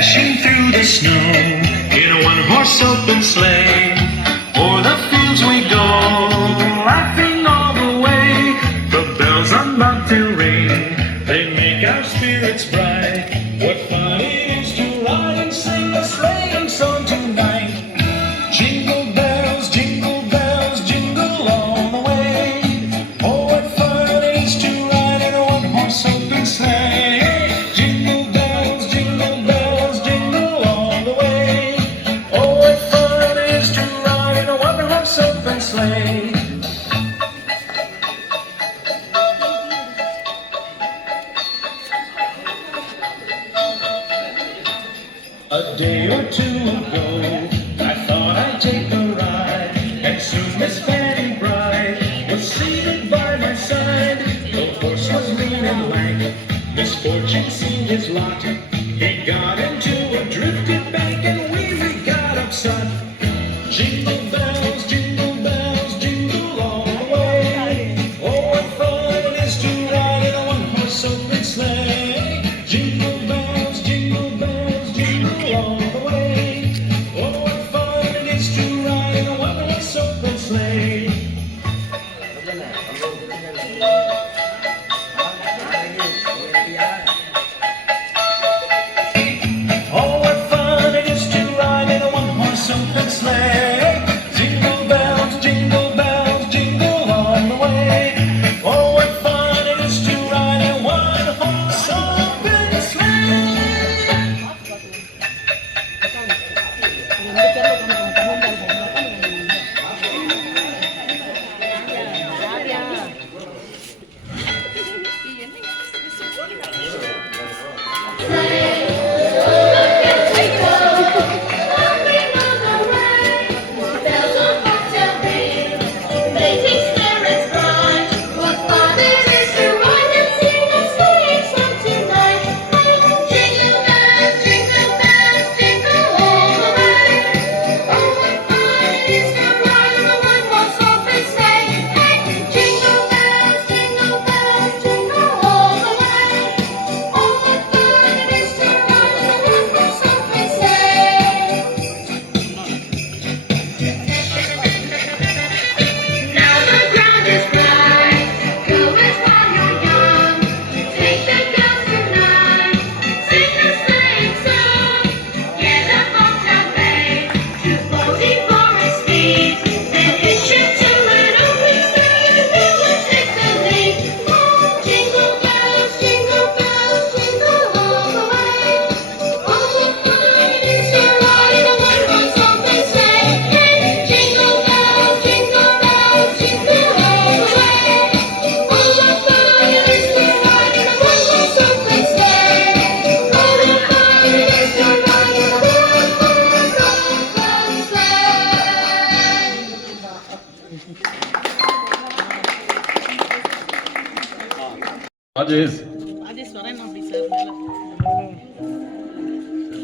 dashing through the snow in a one-horse open sleigh. O'er the fields we go, laughing all the way. The bells on bobtail ring, they make our spirits bright. What fun it is to ride and sing a sleighing song tonight. Jingle bells, jingle bells, jingle all the way. Oh, what fun it is to ride in a one-horse open sleigh. Jingle bells, jingle bells, jingle all the way. Oh, what fun it is to ride in a one-horse open sleigh. A day or two ago, I thought I'd take a ride, and soon Miss Fanny Bride was seated by my side. The horse was lean and lank, misfortune seemed his lot. He got into a drifted bank, and we got upset. Jingle bells, jingle all the way. Oh, what fun it is to ride in a one-horse open sleigh. Jingle bells, jingle all the way. Oh, what fun it is to ride in a one-horse open sleigh. Oh, what fun it is to ride in a one-horse open sleigh. Jingle bells, jingle all the way. Oh, what fun it is to ride in a one-horse open sleigh. Rajesh வரேன் அப்படி sir மேலே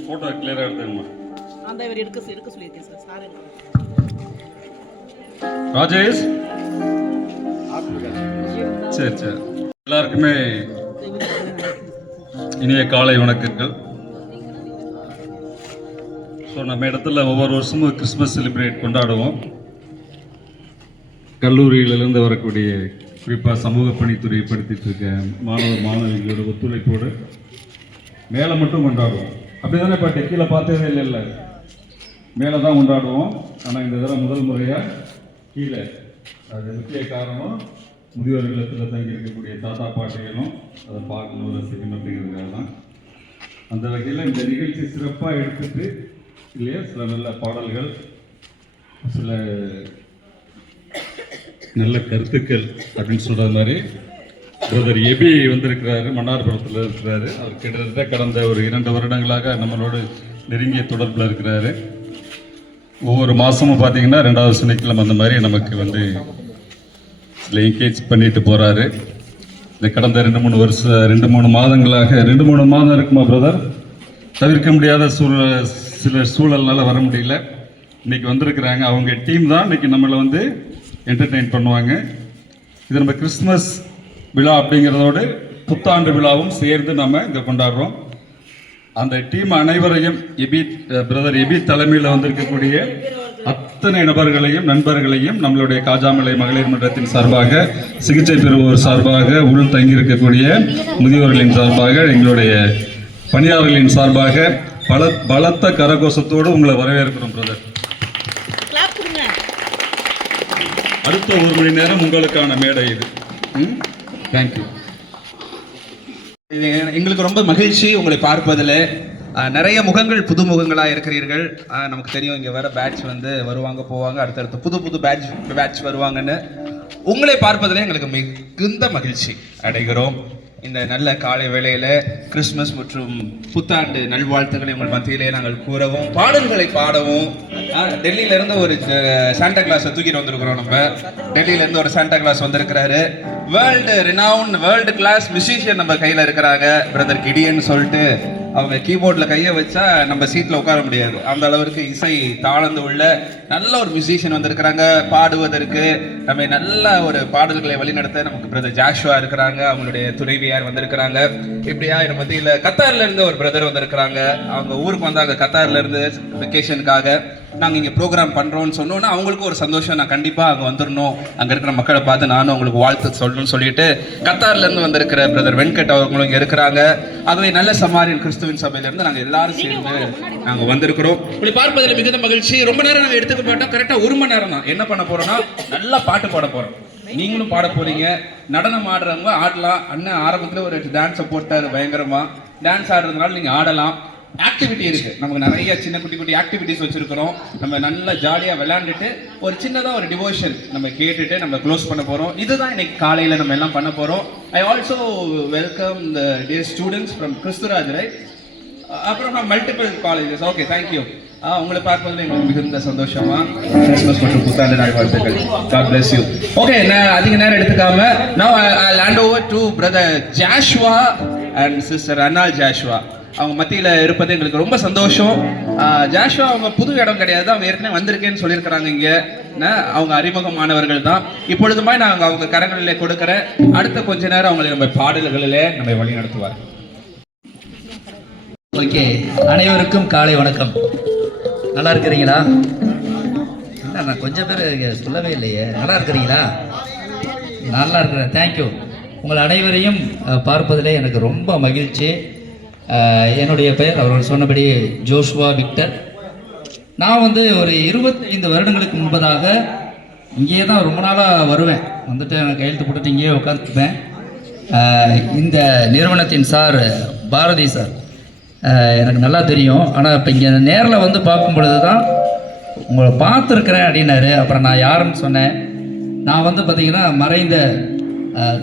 photo கிளியராக எடுத்துக்கணுமா? அந்த இவர் எடுக்க சொல்லியிருக்கேன் sir sir Rajesh சரி எல்லாருக்குமே இனிய காலை வணக்கங்கள். ஸோ நம்ம இடத்துல ஒவ்வொரு வருஷமும் கிறிஸ்மஸ் செலிப்ரேட் கொண்டாடுவோம். கல்லூரியிலிருந்து வரக்கூடிய குறிப்பாக சமூக பணித்துறையை படித்துட்டு இருக்க மாணவிகளோட ஒத்துழைப்போடு மேலே மட்டும் கொண்டாடுவோம். அப்படி தானே பாட்டு கீழே பார்த்ததே இல்லை, மேலே தான் கொண்டாடுவோம். ஆனால் இந்த தடவை முதல் முறையாக கீழே. அது முக்கிய காரணம் முதியோர் இல்லத்தில் தங்கி இருக்கக்கூடிய தாத்தா பாட்டிகளும் அதை பார்க்கணும் ரசிக்கணும் அப்படிங்கிறதுக்காக தான். அந்த வகையில் இந்த நிகழ்ச்சி சிறப்பாக எடுத்துட்டு இல்லையா சில நல்ல பாடல்கள், சில நல்ல கருத்துக்கள் அப்படின்னு சொல்கிற மாதிரி பிரதர் எபி வந்திருக்கிறாரு, மன்னார்புரத்தில் இருக்கிறாரு. அவர் கிட்டத்தட்ட கடந்த ஒரு 2 வருடங்களாக நம்மளோடு நெருங்கிய தொடர்பில் இருக்கிறாரு. ஒவ்வொரு மாதமும் பார்த்தீங்கன்னா 2வது சனிக்கிழமை அந்த மாதிரி நமக்கு வந்து சில என்கேஜ் பண்ணிட்டு போகிறாரு. இந்த கடந்த 2-3 மாதங்களாக 2-3 மாதம் இருக்குமா பிரதர், தவிர்க்க முடியாத சில சூழல்னால வர முடியல. இன்னைக்கு வந்திருக்கிறாங்க. அவங்க டீம் தான் இன்னைக்கு நம்மளை வந்து என்டர்டெயின் பண்ணுவாங்க. இது நம்ம கிறிஸ்துமஸ் விழா அப்படிங்கிறதோடு புத்தாண்டு விழாவும் சேர்ந்து நம்ம இங்கே கொண்டாடுறோம். அந்த டீம் அனைவரையும் பிரதர் எபி தலைமையில் வந்திருக்கக்கூடிய அத்தனை நபர்களையும் நண்பர்களையும் நம்மளுடைய காஜாமலை மகளிர் மன்றத்தின் சார்பாக, சிகிச்சை பெறுவோர் சார்பாக, உள் தங்கியிருக்கக்கூடிய முதியோர்களின் சார்பாக, எங்களுடைய பணியாளர்களின் சார்பாக பலத்த கரகோஷத்தோடு உங்களை வரவேற்கிறோம் பிரதர். கிளாப் கொடுங்க. அடுத்த 1 மணி நேரம் உங்களுக்கான மேடை இது. தேங்க்யூ. எங்களுக்கு ரொம்ப மகிழ்ச்சி உங்களை பார்ப்பதில். நிறைய முகங்கள் புது முகங்களாக இருக்கிறீர்கள். நமக்கு தெரியும் இங்கே வர பேட்ச் வந்து வருவாங்க போவாங்க, அடுத்தடுத்து புது புது பேட்ச் வருவாங்கன்னு. உங்களை பார்ப்பதில் எங்களுக்கு மிகுந்த மகிழ்ச்சி அடைகிறோம். இந்த நல்ல காலை வேளையில் கிறிஸ்மஸ் மற்றும் புத்தாண்டு நல்வாழ்த்துக்களை உங்கள் மத்தியிலே நாங்கள் கூறவும், பாடல்களை பாடவும். டெல்லியிலேருந்து ஒரு சாண்டா கிளாஸை தூக்கிட்டு வந்திருக்கிறோம். நம்ம டெல்லியிலேருந்து ஒரு சாண்டா கிளாஸ் வந்திருக்கிறாரு. வேர்ல்டு கிளாஸ் மியூசிஷியன் நம்ம கையில் இருக்கிறாங்க, பிரதர் கிடியன் சொல்லிட்டு. அவங்க கீபோர்டில் கையை வச்சா நம்ம சீட்டில் உட்கார முடியாது, அந்த அளவுக்கு இசை தாளந்து உள்ள நல்ல ஒரு மியூசிஷியன் வந்திருக்கிறாங்க. பாடுவதற்கு நம்ம நல்ல ஒரு பாடல்களை வழிநடத்த நமக்கு பிரதர் ஜாஷுவா இருக்கிறாங்க, அவங்களுடைய துணைவியார் வந்திருக்கிறாங்க. இப்படியா நம்ம மத்தியில் கத்தார்ல இருந்து ஒரு பிரதர் வந்திருக்கிறாங்க. அவங்க ஊருக்கு வந்தாங்க கத்தார்ல இருந்து வெக்கேஷனுக்காக. நாங்கள் இங்கே ப்ரோக்ராம் பண்ணுறோம்னு சொன்னோன்னா அவங்களுக்கும் ஒரு சந்தோஷம், நான் கண்டிப்பாக அங்கே வந்துடணும், அங்கே இருக்கிற மக்களை பார்த்து நானும் அவங்களுக்கு வாழ்த்து சொல்லணும்னு சொல்லிட்டு கத்தார்லேருந்து வந்திருக்கிற பிரதர் வெங்கட் அவங்களும் இங்கே இருக்கிறாங்க. அதுவே நல்ல சமாரியன் கிறிஸ்துவின் சபையிலேருந்து நாங்கள் எல்லாரும் சேர்ந்து நாங்கள் வந்திருக்கிறோம். இப்படி பார்ப்பதில் மிகுந்த மகிழ்ச்சி. ரொம்ப நேரம் நாங்கள் எடுத்துக்க மாட்டோம், கரெக்டாக 1 மணி நேரம் தான். என்ன பண்ண போகிறோம்னா நல்லா பாட்டு பாட போகிறோம். நீங்களும் பாட போறீங்க, நடனம் ஆடுறவங்க ஆடலாம். அண்ணன் ஆரம்பத்தில் ஒரு டான்ஸை போட்டார் பயங்கரமா. டான்ஸ் ஆடுறதுனால நீங்கள் ஆடலாம். ஆக்டிவிட்டி இருக்கு, நமக்கு நிறைய சின்ன குட்டி குட்டி ஆக்டிவிட்டிஸ் வச்சிருக்கிறோம். நம்ம நல்லா ஜாலியாக விளையாண்டுட்டு ஒரு சின்னதாக ஒரு டிவோஷன் நம்ம கேட்டுட்டு நம்ம க்ளோஸ் பண்ண போகிறோம். இதுதான் இன்னைக்கு காலையில் நம்ம எல்லாம் பண்ண போகிறோம். I also welcome the dear students from Christuraj, right? அப்புறம் மல்டிபிள் காலேஜஸ். Okay, thank you. உங்களை பார்ப்பதில் எங்களுக்கு மிகுந்த சந்தோஷமா. கிறிஸ்மஸ் மற்றும் புத்தாண்டு நாள் வாழ்த்துக்கள். God bless you. ஓகே, நான் அதிக நேரம் எடுத்துக்காம now I'll hand over to brother Joshua and sister Anal Joshua. அவங்க மத்தியில் இருப்பது எங்களுக்கு ரொம்ப சந்தோஷம். ஜாஷுவா அவங்க புது இடம் கிடையாது, அவங்க ஏற்கனவே வந்திருக்கேன்னு சொல்லியிருக்கிறாங்க. இங்கே அவங்க அறிமுகமானவர்கள் தான். இப்பொழுதுமாய் நாங்கள் அவங்க கரங்களிலே கொடுக்குறேன். அடுத்த கொஞ்ச நேரம் அவங்களை நம்ம பாடல்களிலே நம்ம வழி நடத்துவார். ஓகே, அனைவருக்கும் காலை வணக்கம். நல்லா இருக்கிறீங்களா? இல்லை, நான் கொஞ்சம் பேர் சொல்லவே இல்லையே. நல்லா இருக்கிறீங்களா? நல்லா இருக்கிறேன், தேங்க்யூ. உங்கள் அனைவரையும் பார்ப்பதிலே எனக்கு ரொம்ப மகிழ்ச்சி. என்னுடைய பெயர் அவர்கள் சொன்னபடி ஜோஷுவா விக்டர். நான் வந்து ஒரு 25 வருடங்களுக்கு முன்பதாக இங்கே தான் ரொம்ப நாளாக வருவேன். வந்துட்டு நான் கையெழுத்து போட்டுட்டு இங்கேயே உட்காந்துருப்பேன். இந்த நிறுவனத்தின் சார் பாரதி சார் எனக்கு நல்லா தெரியும். ஆனால் இப்போ இங்கே நேரில் வந்து பார்க்கும் பொழுது தான் உங்களை பார்த்துருக்குறேன் அப்படின்னாரு. அப்புறம் நான் யாருன்னு சொன்னேன். நான் வந்து பார்த்திங்கன்னா மறைந்த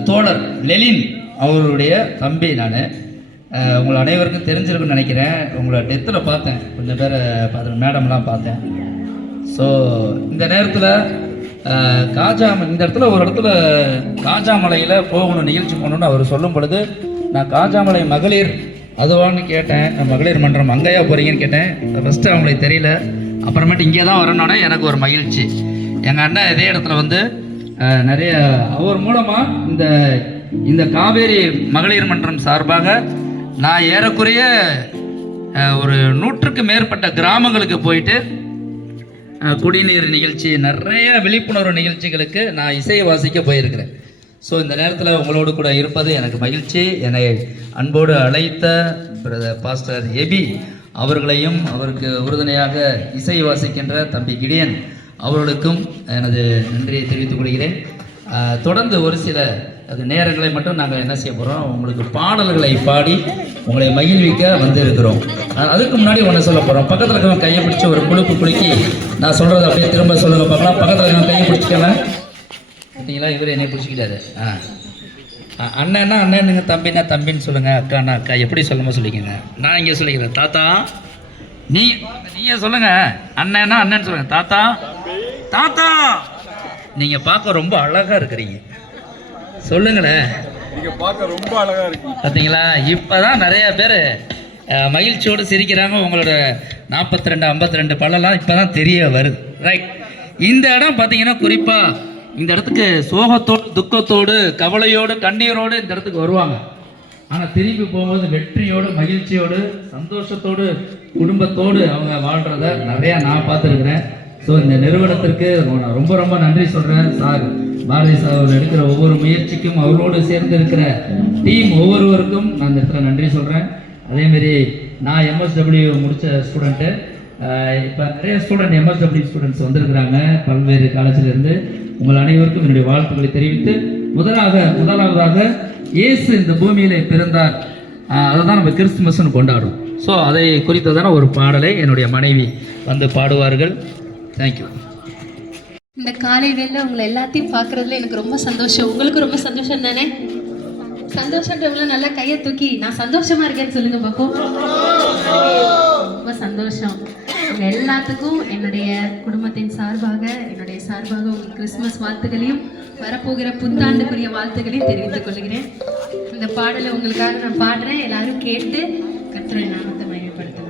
தோழர் லெலின் அவருடைய தம்பி. நான் உங்களை அனைவருக்கும் தெரிஞ்சிருக்குன்னு நினைக்கிறேன். உங்களை டெத்தில் பார்த்தேன், கொஞ்சம் பேரை பார்த்துட்டு மேடம்லாம் பார்த்தேன். ஸோ இந்த நேரத்தில் இந்த இடத்துல ஒரு இடத்துல காஜாமலையில் போகணும், நிகழ்ச்சி போகணுன்னு அவர் சொல்லும் பொழுது நான் காஜாமலை மகளிர் அதுவான்னு கேட்டேன். மகளிர் மன்றம் அங்கேயா போகிறீங்கன்னு கேட்டேன். ஃபஸ்ட்டு அவங்களுக்கு தெரியல. அப்புறமேட்டு இங்கே தான் வரணுன்னே எனக்கு ஒரு மகிழ்ச்சி. எங்கள் அண்ணன் இதே இடத்துல வந்து நிறைய அவர் மூலமாக இந்த காவேரி மகளிர் மன்றம் சார்பாக நான் ஏறக்குறைய ஒரு 100க்கு மேற்பட்ட கிராமங்களுக்கு போயிட்டு குடிநீர் நிகழ்ச்சி, நிறைய விழிப்புணர்வு நிகழ்ச்சிகளுக்கு நான் இசையை வாசிக்க போயிருக்கிறேன். ஸோ இந்த நேரத்தில் உங்களோடு கூட இருப்பது எனக்கு மகிழ்ச்சி. என்னை அன்போடு அழைத்த பாஸ்டர் எபி அவர்களையும் அவருக்கு உறுதுணையாக இசை வாசிக்கின்ற தம்பி கிடியன் அவர்களுக்கும் எனது நன்றியை தெரிவித்துக் கொள்கிறேன். தொடர்ந்து ஒரு சில நேரங்களை மட்டும் நாங்கள் என்ன செய்ய போகிறோம், உங்களுக்கு பாடல்களை பாடி உங்களை மகிழ்விக்க வந்து இருக்கிறோம். அதுக்கு முன்னாடி ஒன்று சொல்ல போகிறோம். பக்கத்தில் இருக்கிறவங்க கையை பிடிச்சி ஒரு குலுக்கி நான் சொல்கிறத அப்படியே திரும்ப சொல்லுங்கள் பார்க்கலாம். பக்கத்தில் இருக்கிறவங்க கையை பிடிச்சிக்கல பார்த்தீங்களா? இவர் என்னை பிடிச்சிக்கிட்டாரு. அண்ணன்னா அண்ணனுங்க, தம்பின்னா தம்பின்னு சொல்லுங்கள், அக்காண்ணா அக்கா, எப்படி சொல்லுமோ சொல்லிக்கங்க. நான் இங்கே சொல்லிக்கிறேன் தாத்தா. நீங்கள் சொல்லுங்கள், அண்ணன்னா அண்ணன்னு சொல்லுங்கள். தாத்தா தாத்தா, நீங்கள் பார்க்க ரொம்ப அழகாக இருக்கிறீங்க, சொல்லுங்களேன். நீங்கள் பார்க்க ரொம்ப அழகாக இருக்கீங்க பார்த்தீங்களா? இப்போ தான் நிறையா பேர் மகிழ்ச்சியோடு சிரிக்கிறாங்க. உங்களோட 42 52 பல்லெல்லாம் இப்போ தான் தெரிய வருது, ரைட்? இந்த இடம் பார்த்தீங்கன்னா குறிப்பாக இந்த இடத்துக்கு சோகத்தோடு துக்கத்தோடு கவலையோடு கண்ணீரோடு இந்த இடத்துக்கு வருவாங்க. ஆனால் திரும்பி போகும்போது வெற்றியோடு மகிழ்ச்சியோடு சந்தோஷத்தோடு குடும்பத்தோடு அவங்க வாழ்கிறத நிறையா நான் பார்த்துருக்குறேன். ஸோ இந்த நிறுவனத்திற்கு நான் ரொம்ப ரொம்ப நன்றி சொல்கிறேன். சார் பாரதி சார் அவர் எடுக்கிற ஒவ்வொரு முயற்சிக்கும் அவரோடு சேர்ந்து இருக்கிற டீம் ஒவ்வொருவருக்கும் நான் இந்த இடத்துல நன்றி சொல்கிறேன். அதேமாரி நான் எம்எஸ்டபிள்யூ முடித்த ஸ்டூடெண்ட்டு, இப்போ நிறைய ஸ்டூடெண்ட் எம்எஸ்டபிள்யூ ஸ்டூடெண்ட்ஸ் வந்திருக்கிறாங்க பல்வேறு காலேஜிலேருந்து. உங்கள் அனைவருக்கும் என்னுடைய வாழ்த்துக்களை தெரிவித்து முதலாவதாக இயேசு இந்த பூமியிலே பிறந்தார், அதை தான் நம்ம கிறிஸ்துமஸ்னு கொண்டாடுறோம். ஸோ அதை குறித்ததான ஒரு பாடலை என்னுடைய மனைவி வந்து பாடுவார்கள். தேங்க்யூ. இந்த காலை வேளையில உங்களை எல்லாத்தையும் பார்க்குறதுல எனக்கு ரொம்ப சந்தோஷம். உங்களுக்கு ரொம்ப சந்தோஷம் தானே? சந்தோஷன்றவங்களும் நல்லா கையை தூக்கி நான் சந்தோஷமா இருக்கேன்னு சொல்லுங்க பார்ப்போம். ரொம்ப சந்தோஷம். உங்க எல்லாத்துக்கும் என்னுடைய குடும்பத்தின் சார்பாக உங்களுக்கு கிறிஸ்துமஸ் வாழ்த்துக்களையும் வரப்போகிற புத்தாண்டுக்குரிய வாழ்த்துக்களையும் தெரிவித்துக் கொள்கிறேன். இந்த பாடலை உங்களுக்காக நான் பாடுறேன், எல்லாரும் கேட்டு கர்த்தருடைய நாமத்தை மகிமைப்படுத்தணும்.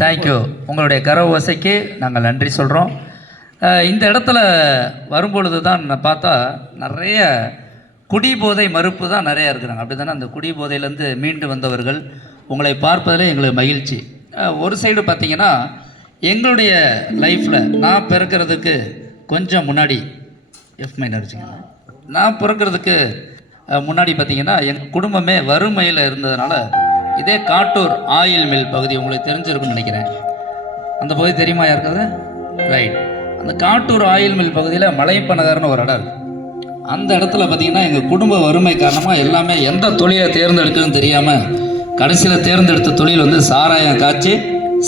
தேங்க்யூ. உங்களுடைய கரவ வசைக்கு நாங்கள் நன்றி சொல்கிறோம். இந்த இடத்துல வரும்பொழுது தான் பார்த்தா நிறைய குடிபோதை மறுப்பு தான் நிறையா இருக்கிறாங்க. அப்படி தானே? அந்த குடிபோதையிலேருந்து மீண்டு வந்தவர்கள் உங்களை பார்ப்பதில் எங்களுக்கு மகிழ்ச்சி. ஒரு சைடு பார்த்தீங்கன்னா எங்களுடைய லைஃப்பில் நான் பிறக்கிறதுக்கு கொஞ்சம் முன்னாடி எஃப் மைனர் வச்சுக்கோங்க, நான் பிறக்கிறதுக்கு முன்னாடி பார்த்தீங்கன்னா எங்கள் குடும்பமே வறுமையில் இருந்ததுனால இதே காட்டூர் ஆயில் மில் பகுதி உங்களுக்கு தெரிஞ்சிருக்குன்னு நினைக்கிறேன். அந்த பகுதி தெரியுமா யாருக்காவது? ரைட். அந்த காட்டூர் ஆயில் மில் பகுதியில் மலைப்பநகர்னு ஒரு இடம் இருக்குது. அந்த இடத்துல பார்த்தீங்கன்னா எங்கள் குடும்ப வறுமை காரணமாக எல்லாமே எந்த தொழிலை தேர்ந்தெடுக்குன்னு தெரியாமல் கடைசியில் தேர்ந்தெடுத்த தொழில் வந்து சாராயம் காய்ச்சி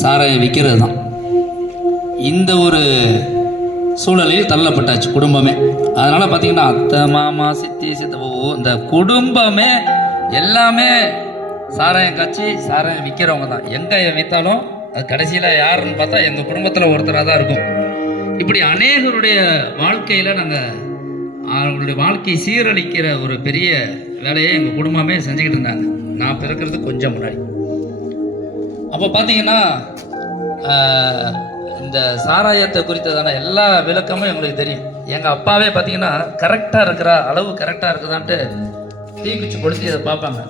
சாராயம் விற்கிறது தான். இந்த ஒரு சூழலில் தள்ளப்பட்டாச்சு குடும்பமே. அதனால் பார்த்தீங்கன்னா அத்தை மாமா சித்தி சித்தப்போ இந்த குடும்பமே எல்லாமே சாராயம் காய்ச்சி சாராயம் விற்கிறவங்க தான். எங்கே விற்றாலும் அது கடைசியில் யாருன்னு பார்த்தா எங்கள் குடும்பத்தில் ஒருத்தராக தான் இருக்கும். இப்படி அநேகருடைய வாழ்க்கையில் நாங்கள் அவங்களுடைய வாழ்க்கையை சீரழிக்கிற ஒரு பெரிய வேலையை எங்கள் குடும்பமே செஞ்சுக்கிட்டு இருந்தாங்க நான் பிறக்கிறதுக்கு கொஞ்சம் முன்னாடி. அப்போ பார்த்தீங்கன்னா இந்த சாராயத்தை குறித்ததான எல்லா விளக்கமும் எங்களுக்கு தெரியும். எங்கள் அப்பாவே பார்த்தீங்கன்னா கரெக்டாக இருக்கிற அளவு கரெக்டாக இருக்குதான்ட்டு தீ குச்சி கொடுத்து அதை பார்ப்பாங்க,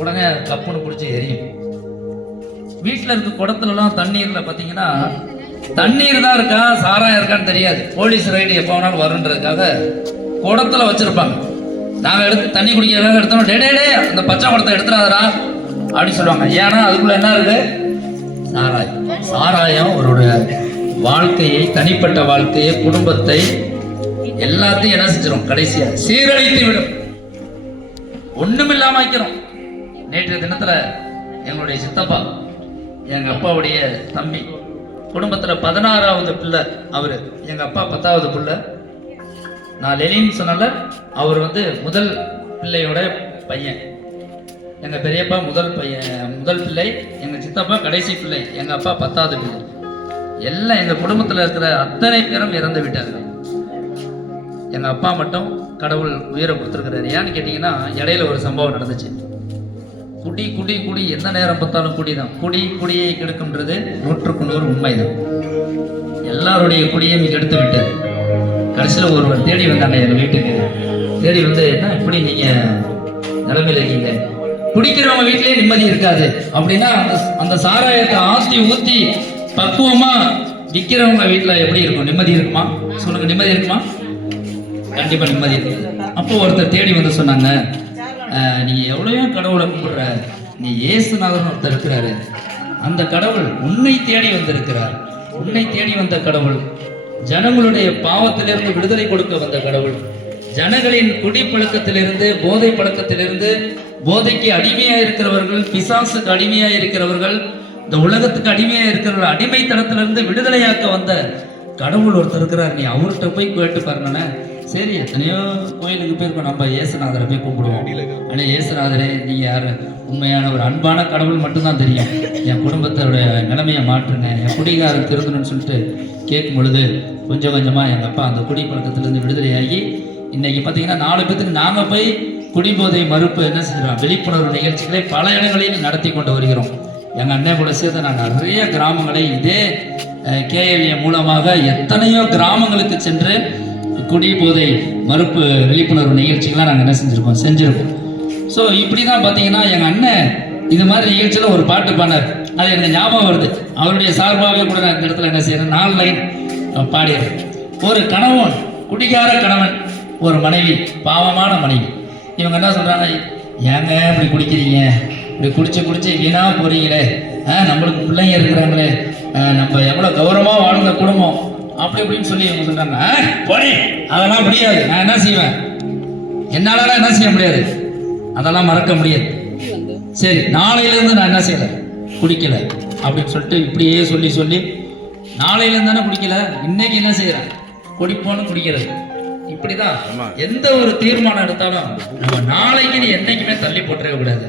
உடனே கப்புன்னு பிடிச்சி எரியும். வீட்டில் இருக்க குடத்துலலாம் தண்ணீரில் பார்த்தீங்கன்னா தண்ணீர் தான் இருக்கா சாராயம் இருக்கான்னு தெரியாது. போலீஸ் ரைடு எப்போ வேணாலும் வருன்றதுக்காக குடத்துல வச்சுருப்பாங்க. நாங்கள் எடுத்து தண்ணி குடிக்கிறதாக எடுத்தோம், டே அந்த பச்சை குடத்தை எடுத்துடாதரா அப்படின்னு சொல்லுவாங்க. ஏன்னா அதுக்குள்ளே என்ன இருக்குது? சாராயம். சாராயம் அவருடைய வாழ்க்கையை, தனிப்பட்ட வாழ்க்கையை, குடும்பத்தை எல்லாத்தையும் என்ன செஞ்சிடும்? கடைசியாக சீரழித்து விடும், ஒண்ணுமில்லாம வைக்கிறோம். நேற்றைய தினத்துல எங்களுடைய சித்தப்பா, எங்க அப்பாவுடைய தம்பி, குடும்பத்துல 16வது பிள்ளை அவரு. எங்க அப்பா 10வது பிள்ளை. நான் லெனின்னு சொன்னால அவர் வந்து முதல் பிள்ளையோட பையன். எங்க பெரியப்பா முதல் பிள்ளை, எங்க சித்தப்பா கடைசி பிள்ளை, எங்க அப்பா 10வது பிள்ளை. எல்லாம் எங்க குடும்பத்துல இருக்கிற அத்தனை பேரும் இறந்து விட்டார்கள். எங்க அப்பா மட்டும் கடவுள் உயிரை கொடுத்துருக்கிறாரு. ஏன்னு கேட்டீங்கன்னா இடையில ஒரு சம்பவம் நடந்துச்சு. குடி குடி குடி எந்த நேரம் பார்த்தாலும் குடிதான். குடியை கெடுக்கும்ன்றது 100க்கு 100 உண்மைதான். எல்லாருடைய குடியையும் கெடுத்து விட்டது. கடைசியில் ஒருவர் தேடி வந்தாங்க எங்கள் வீட்டுக்கு. தேடி வந்து, என்ன இப்படி நீங்கள் நிலைமையில் இருக்கீங்க, குடிக்கிறவங்க வீட்டிலேயே நிம்மதி இருக்காது அப்படின்னா அந்த சாராயத்தை ஆற்றி ஊற்றி பக்குவமாக விற்கிறவங்க வீட்டில் எப்படி இருக்கும்? நிம்மதி இருக்குமா? சொல்லுங்க, நிம்மதி இருக்குமா? கண்டிப்பாக நிம்மதி இருக்குது. அப்போ ஒருத்தர் தேடி வந்து சொன்னாங்க, நீ எவ்வளவோ கடவுளை கும்பிடுற, நீ இயேசுநாதர்னு ஒருத்தர் இருக்கிறாரு, அந்த கடவுள் உன்னை தேடி வந்திருக்கிறார். உன்னை தேடி வந்த கடவுள் ஜனங்களுடைய பாவத்திலிருந்து விடுதலை கொடுக்க வந்த கடவுள். ஜனங்களின் குடிப்பழக்கத்திலிருந்து, போதை பழக்கத்திலிருந்து, போதைக்கு அடிமையாக இருக்கிறவர்கள், பிசாசுக்கு அடிமையாக இருக்கிறவர்கள், இந்த உலகத்துக்கு அடிமையாக இருக்கிறவர்கள் அடிமைத்தனத்திலிருந்து விடுதலையாக்க வந்த கடவுள் ஒருத்தர் இருக்கிறார். நீ அவர்கிட்ட போய் கேட்டு பாருங்கண்ணே. சரி, எத்தனையோ கோயிலுக்கு போயிருக்கோம், நம்ம இயேசுநாதரை போய் கும்பிடுவோம். ஆனால் இயேசுநாதரே, நீங்கள் யார்? உண்மையான ஒரு அன்பான கடவுள் மட்டும்தான் தெரியும். என் குடும்பத்தோட நிலைமையை மாற்றுங்க, என் குடிகாரன் திருந்தணும்னு சொல்லிட்டு கேட்கும் பொழுது கொஞ்சம் கொஞ்சமாக எங்கள் அப்பா அந்த குடி பழக்கத்திலேருந்து விடுதலையாகி இன்றைக்கி பார்த்தீங்கன்னா 4 பேத்துக்கு நாங்கள் போய் குடிபோதை மறுப்பு என்ன செஞ்சிடறோம், விழிப்புணர்வு நிகழ்ச்சிகளை பல இடங்களில் நடத்தி கொண்டு வருகிறோம். எங்கள் அண்ணன் கூட சேர்த்து நான் நிறைய கிராமங்களை இதே கேஎல்ஏ மூலமாக எத்தனையோ கிராமங்களுக்கு சென்று குடி போதை மறுப்பு விழிப்புணர்வு நிகழ்ச்சிகள்லாம் நாங்கள் என்ன செஞ்சுருக்கோம். ஸோ இப்படி தான் பார்த்தீங்கன்னா எங்கள் அண்ணன் இது மாதிரி நிகழ்ச்சியில் ஒரு பாட்டு பாடினார். அது எனக்கு ஞாபகம் வருது. அவருடைய சார்பாகவே கூட நான் இந்த இடத்துல என்ன செய்யறேன், 4 லைன் பாடிடுறேன். ஒரு கணவன், குடிகார கணவன், ஒரு மனைவி, பாவமான மனைவி. இவங்க என்ன சொல்கிறாங்க, ஏங்க இப்படி குடிக்கிறீங்க, இப்படி குடிச்சு வீணா போறீங்களே, நம்மளுக்கு பிள்ளைங்க இருக்கிறாங்களே, நம்ம எவ்வளோ கௌரவமாக வாழ்ந்த குடும்பம் அப்படி இப்படின்னு சொல்லி இவங்க சொல்கிறாங்க. போடி, அதெல்லாம் முடியாது, நான் என்ன செய்வேன், என்னாலலாம் என்ன செய்ய முடியாது, அதெல்லாம் மறக்க முடியாது. சரி, நாளையிலேருந்து நான் என்ன செய்யலை, குடிக்கலை அப்படின்னு சொல்லிட்டு இப்படியே சொல்லி நாளையிலேருந்து தானே குடிக்கல, இன்னைக்கு என்ன செய்கிறேன், குடிப்போன்னு குடிக்கிறது. இப்படிதான் எந்த ஒரு தீர்மானம் எடுத்தாலும் நம்ம நாளைக்கு என்னைக்குமே தள்ளி போட்டுருக்க கூடாது.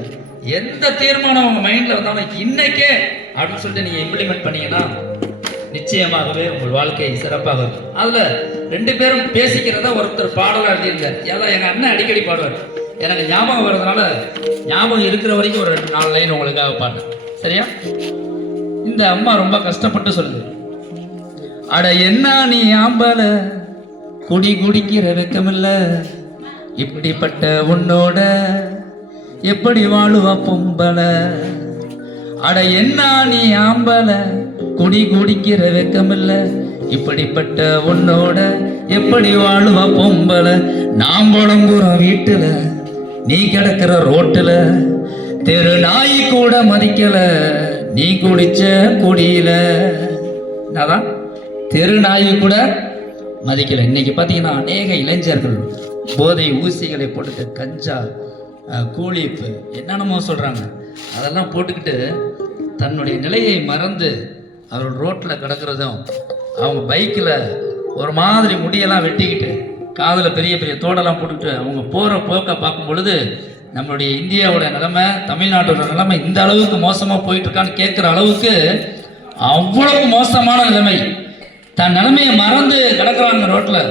எந்த தீர்மானம் உங்க மைண்ட்ல வந்தாலும் இன்னைக்கே அப்படின்னு சொல்லிட்டு நீங்க இம்ப்ளிமெண்ட் பண்ணீங்கன்னா நிச்சயமாகவே உங்கள் வாழ்க்கை சிறப்பாக இருக்கும். அதுல 2 பேரும் பேசிக்கிறத ஒருத்தர் பாடலா எழுதியிருந்தார். ஏதாவது எங்க அண்ணன் அடிக்கடி பாடுவார். எனக்கு ஞாபகம் வர்றதுனால ஞாபகம் இருக்கிற வரைக்கும் ஒரு 4 லைன் உங்களுக்காக பாடுறேன், சரியா? இந்த அம்மா ரொம்ப கஷ்டப்பட்டு சொல்லுது. அட என்ன நீ ஆம்பல, குடிக்கிற வெக்கமில்ல, இப்படிப்பட்ட உன்னோட எப்படி வாழுவா பொம்பல, அட என்ன நீ ஆம்பல குடி குடிக்கிற வெக்கமில்ல இப்படிப்பட்ட உன்னோட எப்படி வாழுவா பொம்பல நாம் புலம்புறோம் வீட்டுல நீ கிடக்கிற ரோட்டுல தெரு நாய் கூட மதிக்கல நீ குடிச்ச குடியில அதான் தெரு நாய் கூட மதிக்கல. இன்னைக்கு பார்த்தீங்கன்னா அநேக இளைஞர்கள் போதை ஊசிகளை போட்டுட்டு கஞ்சா கூலிப்பு என்னென்னமோ சொல்கிறாங்க, அதெல்லாம் போட்டுக்கிட்டு தன்னுடைய நிலையை மறந்து அவர்கள் ரோட்டில் கிடக்கிறதும், அவங்க பைக்கில் ஒரு மாதிரி முடியெல்லாம் வெட்டிக்கிட்டு காதில் பெரிய பெரிய தோடெல்லாம் போட்டுக்கிட்டு அவங்க போகிற போக்கை பார்க்கும் பொழுது நம்மளுடைய இந்தியாவோட நிலைமை, தமிழ்நாட்டோட நிலைமை இந்த அளவுக்கு மோசமாக போயிட்டுருக்கான்னு கேட்குற அளவுக்கு அவ்வளவு மோசமான நிலைமை. தன் நிலைமையை மறந்து கிடக்குறாங்க ரோட்டில்.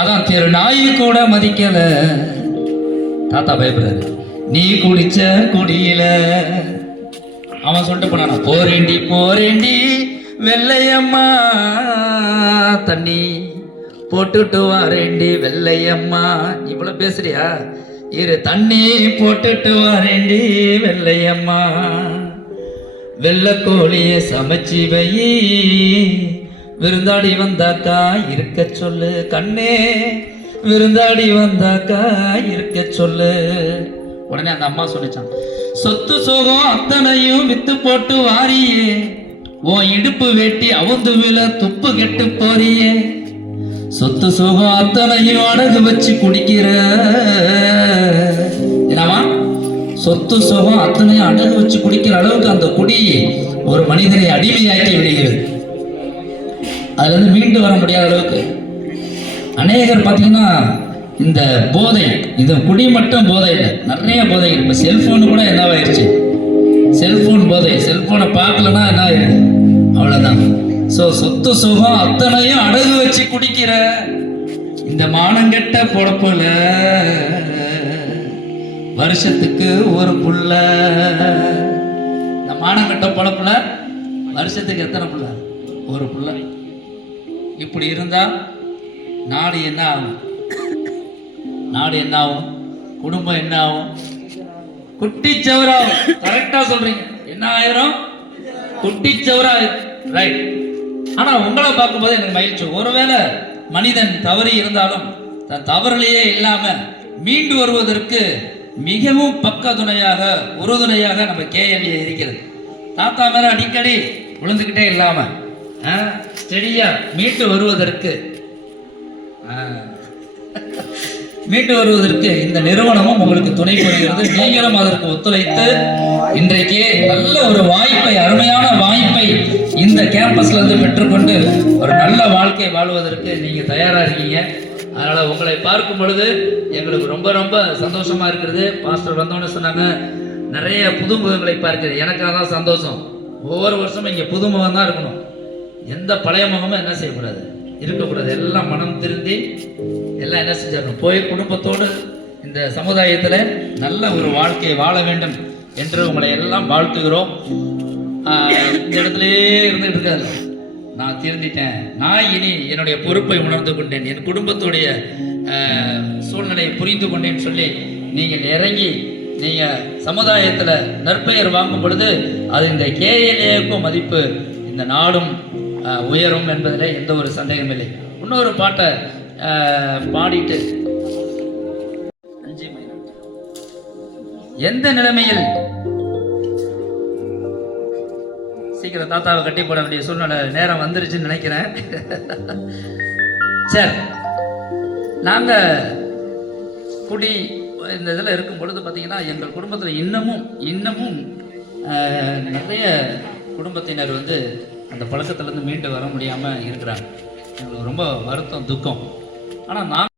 அதான் தெரு நாய் கூட மதிக்கல. தாத்தா பயப்படுறாரு, நீ குடிச்ச குடியில. அவன் சொல்லிட்டு போனானா, போரேண்டி போரேண்டி வெள்ளையம்மா தண்ணி போட்டுட்டு வாரேண்டி வெள்ளையம்மா. நீ இவ்வளோ பேசுறியா, இரு தண்ணி போட்டுட்டு வாரேண்டி வெள்ளையம்மா. வெள்ளைக்கோழிய சமைச்சி வை, விருந்தாடி வந்தாக்கா இருக்க சொல்லு கண்ணே, விருந்தாடி வந்தாக்கா இருக்க சொல்லு. உடனே அந்த அம்மா சொல்லிச்சான், சொத்து சோகம் அத்தனையும் வித்து போட்டு வாரியே, உன் இடுப்பு வெட்டி அவுந்து விழ துப்பு கெட்டு போறியே, சொத்து சோகம் அத்தனையும் அடகு வச்சு குடிக்கிற. என்னவா, சொத்து சோகம் அத்தனையும் அடகு வச்சு குடிக்கிற அளவுக்கு அந்த குடி ஒரு மனிதனை அடிமையாக்கி விடுகிறது. அதுல இருந்து மீண்டு வர முடியாத அளவுக்கு அநேகர் பார்த்தீங்கன்னா இந்த போதை, இது குடி மட்டும் போதை இல்லை, நிறைய போதை. இப்போ செல்ஃபோனு கூட என்னவாயிருச்சு, செல்ஃபோன் போதை. செல்ஃபோனை பார்க்கலன்னா என்ன ஆயிடுது, அவ்வளோதான். ஸோ சொத்து சுகம் அத்தனையும் அடகு வச்சு குடிக்கிற இந்த மானங்கெட்ட பொழப்புல வருஷத்துக்கு ஒரு புள்ள. இந்த மானங்கெட்ட பொழப்புல வருஷத்துக்கு எத்தனை புள்ள, ஒரு புள்ள. இப்படி இருந்தா நாடு என்ன ஆகும், நாடு என்ன ஆகும், குடும்பம் என்ன ஆகும், குட்டிச்சவராகும். கரெக்டா சொல்றீங்க, என்ன ஆயிரும், குட்டிச்சவராகும். ரைட். ஆனா உங்களை பார்க்கும்போது எனக்கு மகிழ்ச்சி. ஒருவேளை மனிதன் தவறி இருந்தாலும் தன் தவறிலேயே இல்லாம மீண்டு வருவதற்கு மிகவும் பக்க துணையாக உறுதுணையாக நம்ம கேஎல்ஏ இருக்கிறது. தாத்தா மேல அடிக்கடி விழுந்துக்கிட்டே இல்லாம ஸ்டெடியா மீண்டு வருவதற்கு இந்த நிறுவனமும் உங்களுக்கு துணை புரிகிறது. நீங்களும் அதற்கு ஒத்துழைத்து இன்றைக்கு நல்ல ஒரு வாய்ப்பை, அருமையான வாய்ப்பை இந்த கேம்பஸ்ல இருந்து பெற்றுக்கொண்டு ஒரு நல்ல வாழ்க்கை வாழ்வதற்கு நீங்க தயாரா இருக்கீங்க. அதனால உங்களை பார்க்கும் பொழுது எங்களுக்கு ரொம்ப ரொம்ப சந்தோஷமா இருக்கிறது. பாஸ்டர் வந்தோன்னு சொன்னாங்க, நிறைய புதுமுகங்களை பார்க்கிறது. எனக்கு அதான் சந்தோஷம். ஒவ்வொரு வருஷமும் இங்கே புதுமுகம் தான் இருக்கணும், எந்த பழைய முகமும் என்ன செய்யக்கூடாது, இருக்கக்கூடாது. எல்லாம் மனம் திருந்தி எல்லாம் என்ன செஞ்சிடணும், போய் குடும்பத்தோடு இந்த சமுதாயத்தில் நல்ல ஒரு வாழ்க்கையை வாழ வேண்டும் என்று உங்களை எல்லாம் வாழ்த்துகிறோம். இந்த இடத்துலையே இருந்துகிட்டு இருக்காது, நான் திருந்திட்டேன், நான் இனி என்னுடைய பொறுப்பை உணர்ந்து கொண்டேன், என் குடும்பத்துடைய சூழ்நிலையை புரிந்து கொண்டேன்னு சொல்லி நீங்கள் இறங்கி நீங்கள் சமுதாயத்தில் நற்பெயர் வாங்கும் பொழுது அது இந்த கேஎல்ஏக்கும் மதிப்பு, இந்த நாடும் உயரும் என்பதில் எந்த ஒரு சந்தேகம் இல்லை. இன்னொரு பாட்டை பாடிட்டு எந்த நிலைமையில் சீக்கிரம் தாத்தாவை கட்டி போட வேண்டிய சூழ்நிலை நேரம் வந்துருச்சுன்னு நினைக்கிறேன். சரி, நாங்கள் குடி இந்த இதில் இருக்கும் பொழுது பார்த்தீங்கன்னா எங்கள் குடும்பத்தில் இன்னமும் நிறைய குடும்பத்தினர் வந்து அந்த பழக்கத்திலேருந்து மீண்டு வர முடியாமல் இருக்கிறாங்க. எங்களுக்கு ரொம்ப வருத்தம், துக்கம். ஆனால் நான்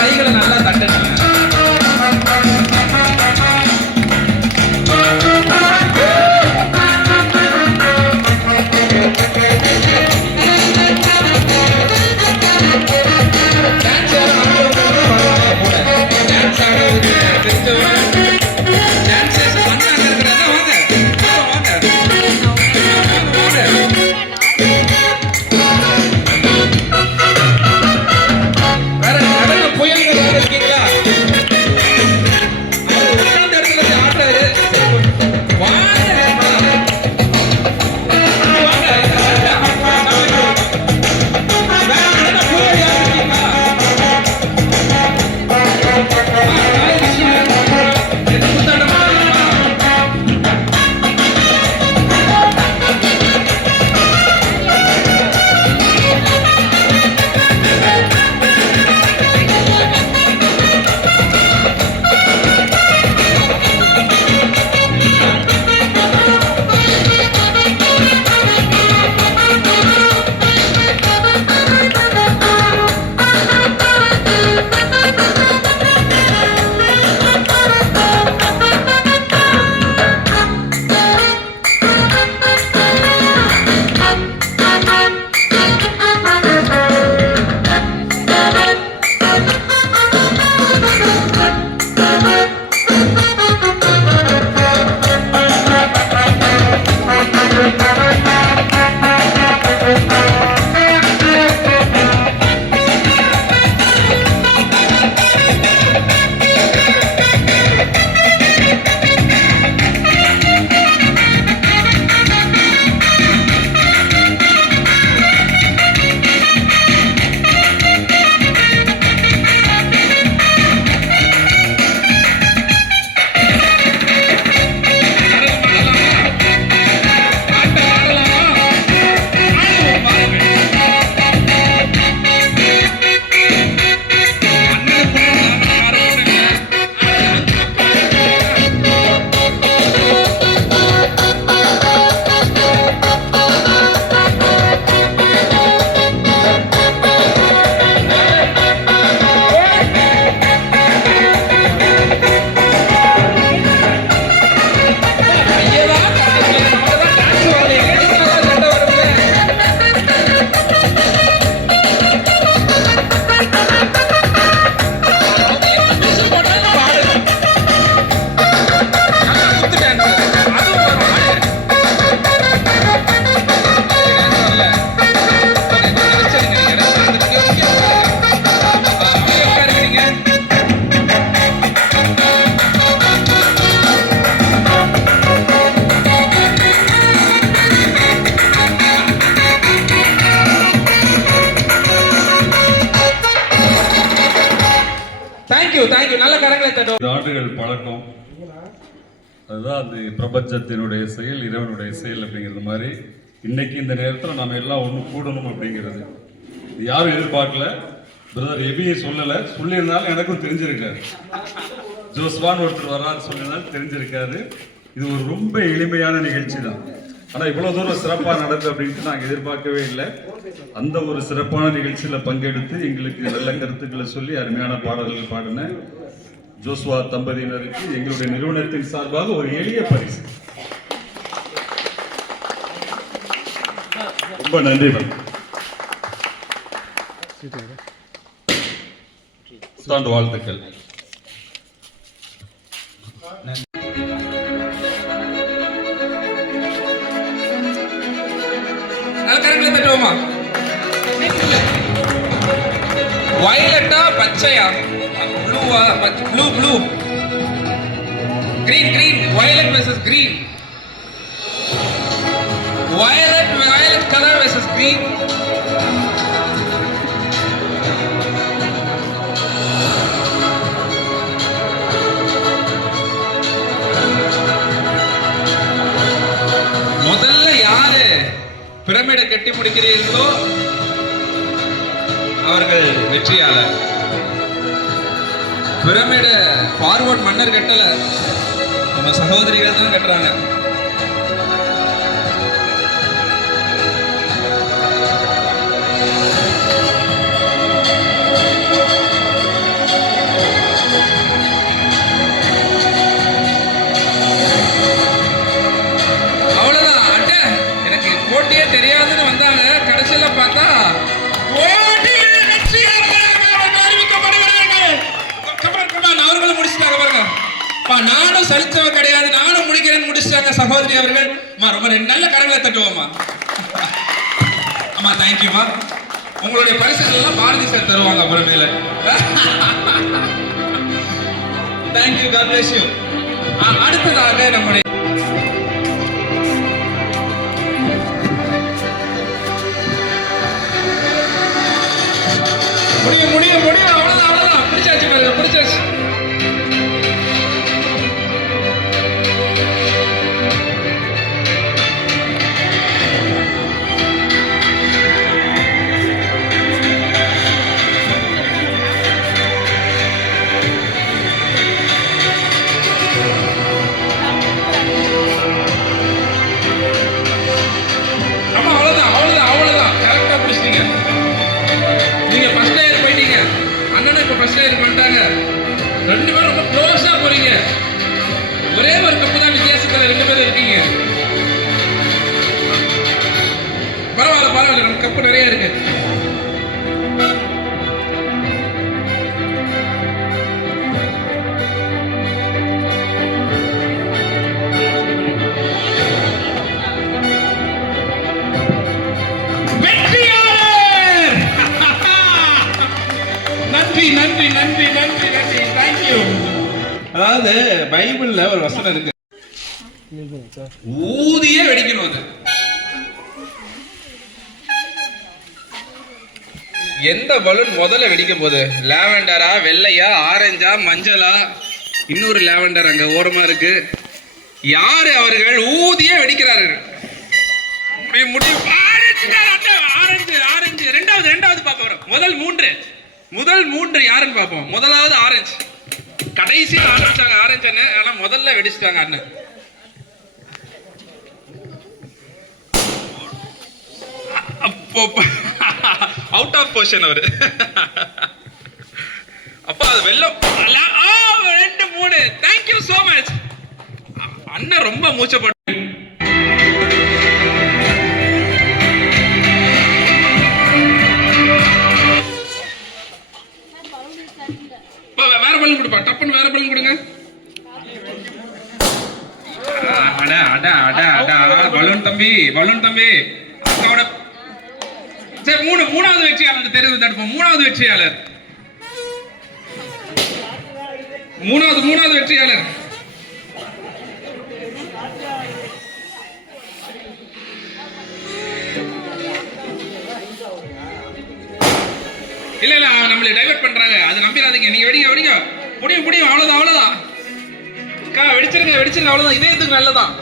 கைகளை நல்லா தட்டுங்க. தேங்க்யூ நல்ல கரங்களை தட்டுவோம். 5 ஆண்டுகள் பழக்கம், அதுதான் அது பிரபஞ்சத்தினுடைய செயல், இறைவனுடைய செயல் அப்படிங்கிறது மாதிரி இன்னைக்கு இந்த நேரத்தில் நம்ம எல்லாம் ஒன்று கூடணும் அப்படிங்கிறது இது யாரும் எதிர்பார்க்கல. பிரதர் எபியை சொல்லலை, சொல்லியிருந்தாலும் எனக்கும் தெரிஞ்சிருக்காரு. ஜோஸ்வான் ஒருத்தர் வர்றாரு சொல்லியிருந்தாலும் தெரிஞ்சிருக்காரு. இது ஒரு ரொம்ப எளிமையான நிகழ்ச்சி தான். ஆனால் இவ்வளோ தூரம் சிறப்பாக நடக்குது அப்படின்ட்டு நாங்கள் எதிர்பார்க்கவே இல்லை. அந்த ஒரு சிறப்பான நிகழ்ச்சியில் பங்கெடுத்து எங்களுக்கு நல்ல கருத்துக்களை சொல்லி அருமையான பாடல்கள் பாடின ஜோஸ்வா தம்பதியினருக்கு எங்களுடைய நிறுவனத்தின் சார்பாக ஒரு எளிய பரிசு. ரொம்ப நன்றி. புத்தாண்டு வாழ்த்துக்கள். நல்ல கரங்களை தட்டுவோமா? வயலட்டா பச்சையா? ப்ளூவா? Blue green violet versus green. Violet colour versus green. முதல்ல யாரு பிரமிடை கட்டி முடிக்கிறீர்களோ அவர்கள் வெற்றியாளர். பிரமிட பார்வர்ட் மன்னர் கட்டல, நம்ம சகோதரிகள் தான் கட்டுறாங்க. அவ்வளவுதான். அட்ட எனக்கு போட்டியே தெரியாதுன்னு வந்தாங்க, கடைசியில பார்த்தா அவர்களும் முடிச்சிட்டாங்க பாருங்க. நானும் சலிச்சவ கிடையாது, நானும் முடிக்கிறேன்னு முடிச்சிட்டாங்க சகோதரி அவர்கள். ரொம்ப நல்ல கரங்களை தட்டுவோமா? ஆமா, தேங்க்யூமா. உங்களுடைய பரிசுகள் எல்லாம் பாரதி சார் தருவாங்க அப்புறமேல. Thank you, God bless you. அடுத்ததாக நம்முடைய முடியும் அவ்வளவுதான் பிடிச்சாச்சு பாருங்க, பிடிச்சாச்சு. ஆமா, அவ்வளவுதான் கரெக்டா பிடிச்சிட்டீங்க. நீங்க ஃபர்ஸ்ட் லேயர் போயிட்டீங்க, அண்ணனும் இப்ப ஃபர்ஸ்ட் லேயருக்கு வந்துட்டாங்க. 2 பேரும் ரொம்ப க்ளோஸா போறீங்க. ஒரே ஒரு கப்பு தான் வித்தியாசத்துல 2 பேரும் இருக்கீங்க. பரவாயில்ல, நம்ம கப்பு நிறைய இருக்கு. நன்றி, தேங்க்யூ. அதாவது பைபிள்ல ஒரு வசனம் இருக்கு, ஊதிய வெடிக்கணும். அது எந்த பலூன் முதல்ல வெடிக்கும் போது? லாவெண்டரா, வெள்ளையா, ஆரஞ்சா, மஞ்சளா? இன்னொரு லாவெண்டர் அங்க ஓரமா இருக்கு. யாரு அவர்கள் ஊதிய வெடிக்கிறார்கள்? ஆரஞ்சு. ரெண்டாவது பாப்போம். முதல் மூன்று யாருன்னு பார்ப்போம். முதலாவது ஆரஞ்சு. கடைசியில் ஆரம்பிச்சாங்க ஆரஞ்சு அண்ணன், ஆனா முதல்ல வெடிச்சிட்டாங்க அண்ணன். அவுட் ஆஃப் பொசிஷன் அவரு. அப்ப அது வெள்ளம் 2 3. தேங்க்யூ சோ மச் அண்ணன், ரொம்ப மூச்சப்பட்டு. வேற பலூன் கொடுப்பா, டப்புன்னு வேற பலூன் கொடுங்க. பலூன் தம்பி அக்காவோட. சரி, மூணாவது வெற்றியாளர் தெரிவு தடுப்போம். மூணாவது வெற்றியாளர் இல்ல நம்மளை டைவர்ட் பண்றாங்க, அது நம்பிராத. விடாதீங்க. நீங்க வெடிங்க வெடிங்க. முடியும் முடியும். அவ்வளவுதான் அவ்வளவுதான். அக்கா வெடிச்சிருங்க வெடிச்சிருங்க. அவ்வளவுதான். இதயத்துக்கு நல்லதான்.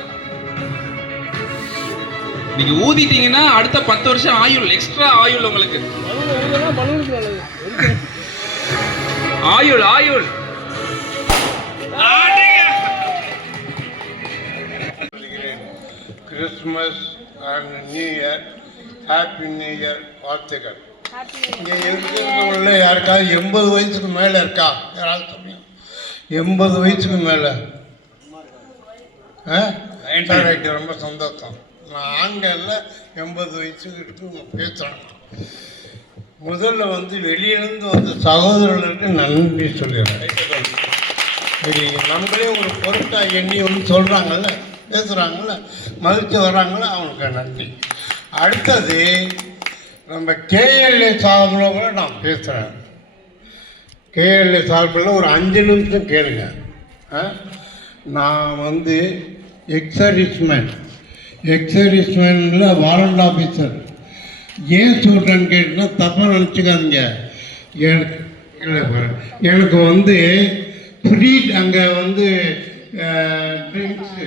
நீங்க ஊதிட்டீங்கன்னா அடுத்த 10 வருஷம் ஆயுள், எக்ஸ்ட்ரா ஆயுள் உங்களுக்கு. ஆயுள் ஆயுள். Christmas and new year, happy new year வாழ்த்துக்கள். இங்கே இருக்கிறவங்கள யாருக்காவது 80 வயசுக்கு மேலே இருக்கா? யாராவது சொல்லுங்க. 80 வயசுக்கு மேலே ரைட்டு, ரொம்ப சந்தோஷம். நான் ஆண்களில் 80 வயசுக்கு இருக்கு பேசுகிறேன். முதல்ல வந்து வெளியிலேருந்து வந்த சகோதரர்களுக்கு நன்றி சொல்லிடுறேன். நம்மளே ஒரு பொருட்டாக எண்ணி வந்து சொல்கிறாங்கல்ல, பேசுகிறாங்கல்ல, மகிழ்ச்சி வர்றாங்கள, அவங்களுக்கு நன்றி. அடுத்தது நம்ம கேஎல்ஏ சார்பில் கூட நான் பேசுகிறேன். கேஎல்ஏ சார்பில் ஒரு 5 நிமிஷம் கேளுங்க. நான் வந்து எக்ஸர்வீஸ்மேனில் வாரண்ட் ஆஃபீஸர். ஏன் சொல்கிறேன்னு கேட்டிங்கன்னா தப்பாக நினச்சிக்காதீங்க. எனக்கு வந்து ஃப்ரீ அங்கே வந்து ட்ரிங்க்ஸு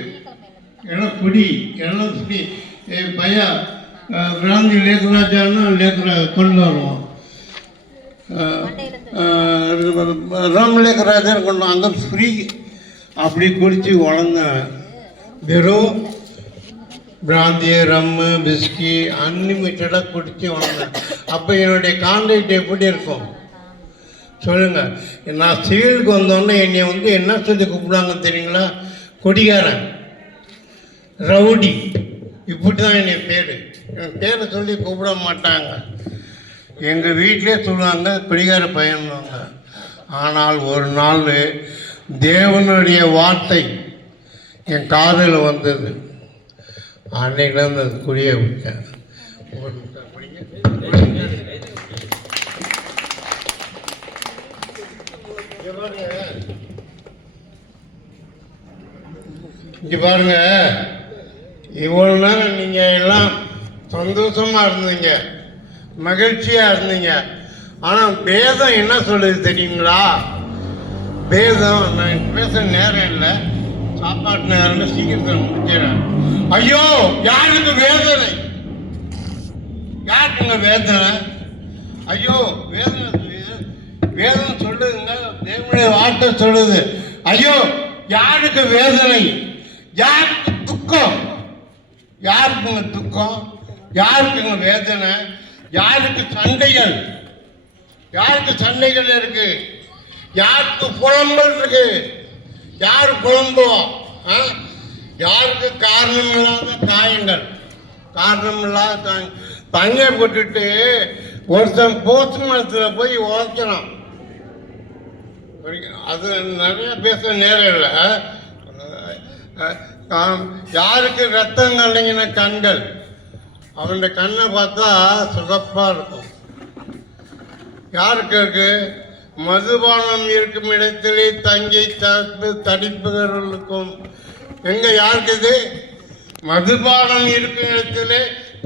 எல்லாம் ஃப்ரீ, எல்லாம் ஃப்ரீ. பையா பிராந்தி லேக்கராஜான்னா கொண்டு வருவோம். ராம் லேக்கராஜன் கொண்டு அங்கே ஃப்ரீ. அப்படி குடித்து வளர்ந்தேன். வெறும் பிராந்தி, ரம்மு, பிஸ்கி அன்லிமிட்டடாக குடித்து வளர்ந்தேன். அப்போ என்னுடைய கான்டாக்ட் எப்படி இருக்கும் சொல்லுங்கள். நான் சிவிலுக்கு வந்தோடனே என்னை வந்து என்ன சொல்லி கூப்பிடுவாங்க தெரியுங்களா? குடிகாரன், ரவுடி, இப்படி தான் என்னை பேர். என் பேரை சொல்லி கூப்பிட மாட்டாங்க. எங்கள் வீட்டிலே சொல்லுவாங்க குடிகார பையன்வாங்க. ஆனால் ஒரு நாள் தேவனுடைய வார்த்தை என் காதில் வந்தது. அன்னைக்குலேருந்து அது குடிய விட்டேன். இங்கே பாருங்க, இவ்வளோ நேரம் நீங்கள் எல்லாம் சந்தோஷமாக இருந்தீங்க, மகிழ்ச்சியாக இருந்தீங்க. ஆனால் வேதம் என்ன சொல்லுது தெரியுங்களா? வேதம், நான் பேச நேரம் இல்லை, சாப்பாட்டு நேரம்னு சீக்கிரத்தில் முடிச்சிடறேன். ஐயோ யாருக்கு வேதனை, யாருக்குங்க வேதனை? ஐயோ வேதனை, வேதம் சொல்லுதுங்க, தேவனுடைய வார்த்தை சொல்லுது. ஐயோ யாருக்கு வேதனை, யாருக்கு துக்கம், யாருக்குங்க துக்கம், யாருக்குங்க வேதனை, யாருக்கு சண்டைகள், யாருக்கு சண்டைகள் இருக்கு, யாருக்கு புலம்பல் இருக்கு, யாரு புலம்புவோம்? யாருக்கு காரணம் இல்லாத காயங்கள், காரணம் இல்லாத தங்கை போட்டுட்டு ஒருத்தன் போஸ்ட் மரத்தில் போய் உழைக்கிறான். அது நிறைய பேச நேரம் இல்லை. யாருக்கு ரத்தம் கலங்கின கண்கள், அவனுடைய கண்ணை பார்த்தா சுகப்பா இருக்கும். யாருக்கு இருக்கு? மதுபானம் இருக்கும் இடத்திலே தங்கி தடிப்புகளுக்கும். எங்க யாருக்குது? மதுபானம் இருக்கும் இடத்திலே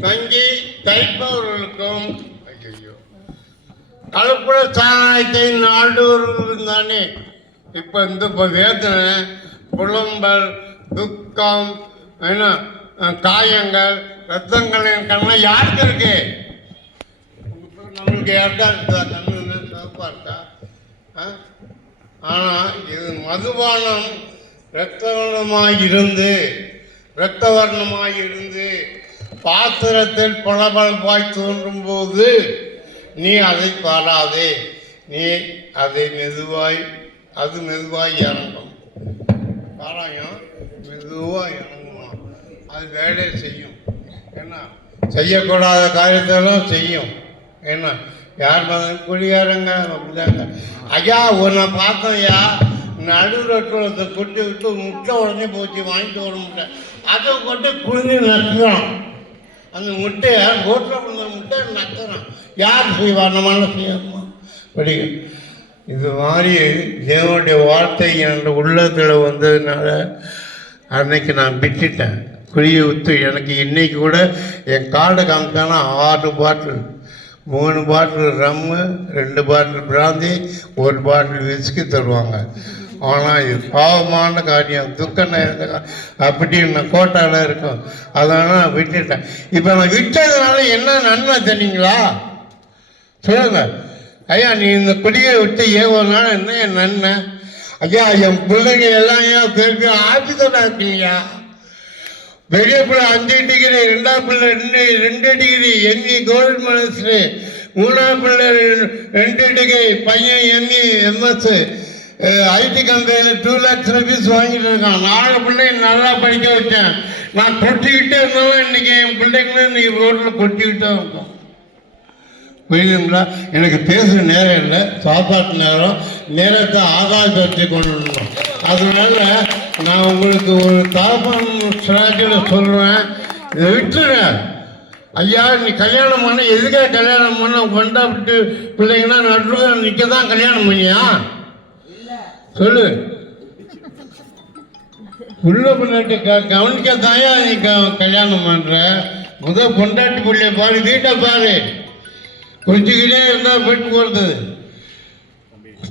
தங்கி தைப்பவர்களுக்கும். ஐயோ, கலப்புட சாராயத்தை நாடுவர்களும் தானே. இப்ப இந்த வேதனை, புலம்பல், துக்கம், என்ன காயங்கள், ரத்தங்களின் கண்ணை யாருக்கு இருக்கு? நம்மளுக்கு யாருக்கா இருக்கா? கண்ணு சிவப்பா இருக்கா? ஆனால் இது மதுபானம் இரத்த வர்ணமாயிருந்து பாத்திரத்தில் பளபளப்பாய் தோன்றும் போது நீ அதை பாராதே, நீ அதை அது மெதுவாய் இறங்கும். பாராயம் மெதுவாக இறங்குமா, அது வேலையை செய்யும். என்ன செய்யக்கூடாத காரியத்தெல்லாம் செய்யும். என்ன யார் குடிகாரங்க அப்படிதாங்க. ஐயா ஒன்றை பார்த்தோம் ஐயா, நடு ரோட்டத்தை கொட்டி விட்டு முட்டை உடனே போச்சு, வாங்கிட்டு வர முட்டை, அதை கொண்டு குளிர்ந்து நக்குறான். அந்த முட்டையை ரோட்டில் விழுந்த முட்டை நக்குறான். யார் செய்வா? நம்மளால செய்யணுமா? படிக்க இது மாதிரி தேவனுடைய வார்த்தை என் உள்ளத்தில் வந்ததுனால அன்னைக்கு நான் விட்டுட்டேன். குழியை விட்டு எனக்கு இன்னைக்கு கூட என் கார்டை காமிச்சானா 6 பாட்டில் 3 பாட்டில் ரம்மு, 2 பாட்டில் பிராந்தி, 1 பாட்டில் விஸ்கி தருவாங்க. ஆனால் இது பாவமான காரியம், துக்க நேரம் அப்படின்னு கோட்டாவில் இருக்கும். அதனால் நான் விட்டுட்டேன். இப்போ நான் விட்டதுனால என்ன நன்மை தெரியுங்களா? சொல்லுங்க ஐயா. நீ இந்த குடியை விட்டு ஏவனால என்ன என் நன்மை? ஐயா என் பிள்ளைங்க எல்லாம் ஏன் பெரிய ஆஃபீஸராக இருக்கீங்கயா. பெரிய பிள்ளை 5 டிகிரி, 2ஆம் பிள்ளை 2 டிகிரி எம்இ கோல்டு மெடலிஸ்ட்டு, 3ஆம் பிள்ளை 2 டிகிரி பையன் எம்இ எம்எஸ் ஐடி கம்பெனியில் 2 lakhs rupees வாங்கிட்டு இருக்கான். 4 பிள்ளைங்க நல்லா படிக்க வச்சேன். நான் கொட்டிக்கிட்டே இருந்தாலும் இன்னைக்கு என் பிள்ளைங்களும் இன்னைக்கு ரோட்டில் கொட்டிக்கிட்டே இருக்கோம். புரியுதுங்களா? எனக்கு பேசுகிற நேரம் இல்லை, சாப்பாட்டு நேரத்தை ஆதாரத்தை வச்சு கொண்டு வரணும். அதனால நான் உங்களுக்கு ஒரு தரப்பான ஸ்ட்ராட்டஜியில் சொல்கிறேன், இதை விட்டுறேன். ஐயா நீ கல்யாணம் பண்ண எதுக்காக கல்யாணம் பண்ண? கொண்டா விட்டு பிள்ளைங்கன்னா நடுவில் நிற்க தான் கல்யாணம் பண்ணியா? சொல்லு. உள்ள பிள்ளைட்டு கவனிக்க தாயா நீ கல்யாணம் பண்ணுற? பொண்டாட்டி பிள்ளைய பாரு, வீட்டை பாரு. குடிச்சுக்கிட்டே இருந்தால் போயிட்டு போகிறது,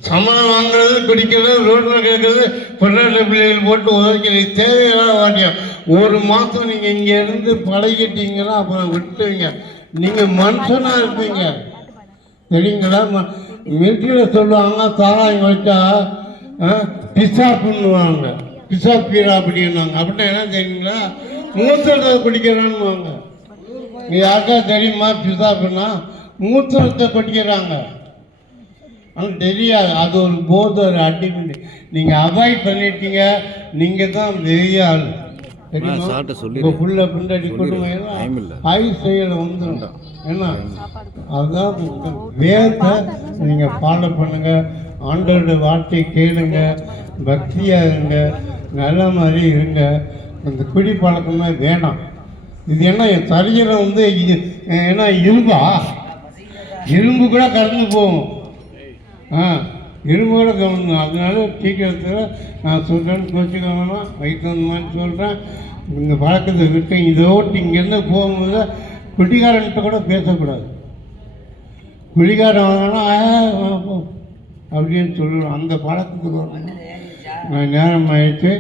சம்பளம் வாங்குறது, குடிக்கிறது, ரோட்டில் கேட்கறது, பொண்டாட்டி பிள்ளைகள் போட்டு உதவிக்கிறது தேவையான வாட்டியம். 1 மாதம் நீங்கள் இங்கே இருந்து பழகிட்டீங்கன்னா அப்புறம் விட்டுவீங்க. நீங்கள் மனுஷனாக இருப்பீங்க. சரிங்களா? மில்கியில் சொல்லுவாங்க சாராயம் வச்சா பிசா பண்ணுவாங்க, பிசா பீரா அப்படின்னாங்க. அப்படின்னா என்ன தெரியுங்களா? மூத்திரத்தை குடிக்கிறான்னுவாங்க. நீ யாருக்கா தெரியுமா? பிசா பண்ணா மூத்திரத்தை குடிக்கிறாங்க. ஆனால் தெரியாது, அது ஒரு போதை, ஒரு அடிமணி. நீங்கள் அவாய்ட் பண்ணிட்டீங்க, நீங்கள் தான் பெரிய ஆள். தெரியுமா? இப்போ புள்ள பின்னாடி கொடுமையெல்லாம் ஆயுள் செயல வந்துடும். ஏன்னா அதுதான் வேதத்தை நீங்கள் ஃபாலோ பண்ணுங்க. ஆண்டோட வார்த்தையை கேளுங்க, பக்தியாக இருங்க, நல்ல மாதிரி இருங்க. அந்த குடி பழக்கமே வேணாம். இது என்ன என் சரீரம் வந்து ஏன்னா இரும்பு கூட கறந்து போகும். இரும்பு கூட கவனிங்க. அதனால சீக்கிரத்தில் நான் சொல்கிறேன்னு கோச்சிக்கணும்னா வயிற்று அந்த மாதிரி சொல்கிறேன். இந்த பழக்கத்தை விட்டு இதோட்டு இங்கேருந்து போகும்போது குடிகாரன்கிட்ட கூட பேசக்கூடாது. குடிகாரன் வாங்கினா அப்படின்னு சொல்லணும். அந்த பழக்கத்துக்கு வரணும். நான் நேரம் ஆயிடுச்சு.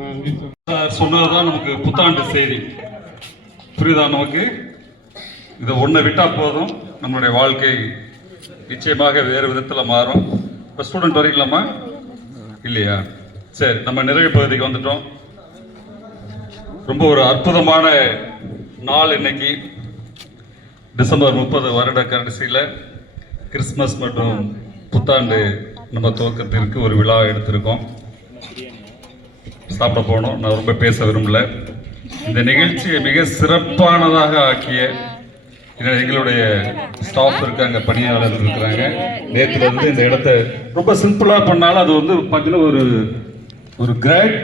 நன்றி சொன்னதுதான் நமக்கு புத்தாண்டு செய்தி. புரியுதா? நமக்கு இதை ஒன்றை விட்டால் போதும், நம்மளுடைய வாழ்க்கை நிச்சயமாக வேறு விதத்தில் மாறும். இப்போ ஸ்டூடெண்ட் வரீங்களாமா? இல்லையா? சரி, நம்ம நிறைவு பகுதிக்கு வந்துட்டோம். ரொம்ப ஒரு அற்புதமான நாள் இன்னைக்கு. டிசம்பர் 30 வருட கடைசியில் கிறிஸ்மஸ் மற்றும் புத்தாண்டு நம்ம துவக்கத்திற்கு ஒரு விழா எடுத்திருக்கோம். சாப்பிட போனோம். நான் ரொம்ப பேச விரும்பல. இந்த நிகழ்ச்சியை மிக சிறப்பானதாக ஆக்கிய எங்களுடைய ஸ்டாஃப் இருக்காங்க, பணியாளர்கள் இருக்கிறாங்க. நேற்றுல இருந்து இந்த இடத்த ரொம்ப சிம்பிளா பண்ணாலும் அது வந்து பார்த்தீங்கன்னா ஒரு கிரேட்